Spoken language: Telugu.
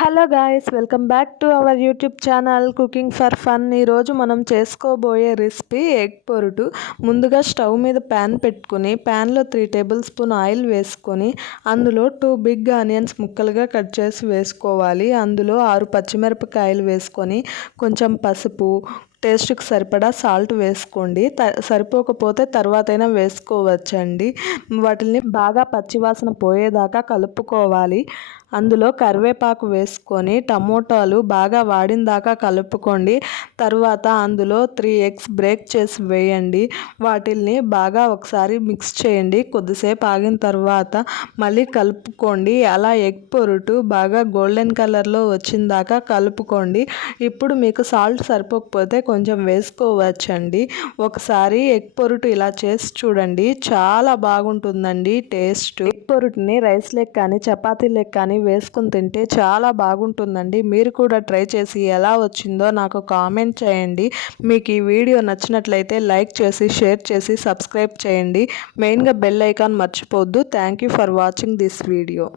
Hello guys, welcome back to our YouTube channel cooking for fun. ఈరోజు మనం చేసుకోబోయే రెసిపీ ఎగ్ పొరుటు. ముందుగా స్టవ్ మీద ప్యాన్ పెట్టుకుని ప్యాన్లో 3 టేబుల్ స్పూన్ ఆయిల్ వేసుకొని అందులో 2 బిగ్ ఆనియన్స్ ముక్కలుగా కట్ చేసి వేసుకోవాలి. అందులో 6 పచ్చిమిరపకాయలు వేసుకొని కొంచెం పసుపు, టేస్ట్కి సరిపడా సాల్ట్ వేసుకోండి. సరిపోకపోతే తర్వాతైనా వేసుకోవచ్చండి. వాటిని బాగా పచ్చివాసన పోయేదాకా కలుపుకోవాలి. అందులో కరివేపాకు వేసుకొని టమోటాలు బాగా వాడిన దాకా కలుపుకోండి. తర్వాత అందులో 3 ఎగ్స్ బ్రేక్ చేసి వేయండి. వాటిల్ని బాగా ఒకసారి మిక్స్ చేయండి. కొద్దిసేపు ఆగిన తర్వాత మళ్ళీ కలుపుకోండి. అలా ఎగ్ పొరుటు బాగా గోల్డెన్ కలర్లో వచ్చిన దాకా కలుపుకోండి. ఇప్పుడు మీకు సాల్ట్ సరిపోకపోతే కొంచెం వేసుకోవచ్చండి. ఒకసారి ఎగ్ పొరుటు ఇలా చేసి చూడండి, చాలా బాగుంటుందండి టేస్ట్. ఎగ్ పొరుటుని రైస్ లెక్క కానీ చపాతీ లెక్క కానీ వేసుకుని తింటే చాలా బాగుంటుందండి. మీరు కూడా ట్రై చేసి ఎలా వచ్చిందో నాకు కామెంట్ చేయండి. మీకు ఈ వీడియో నచ్చినట్లయితే లైక్ చేసి, షేర్ చేసి, సబ్స్క్రైబ్ చేయండి. మెయిన్గా బెల్ ఐకాన్ మర్చిపోవద్దు. Thank you for watching this video.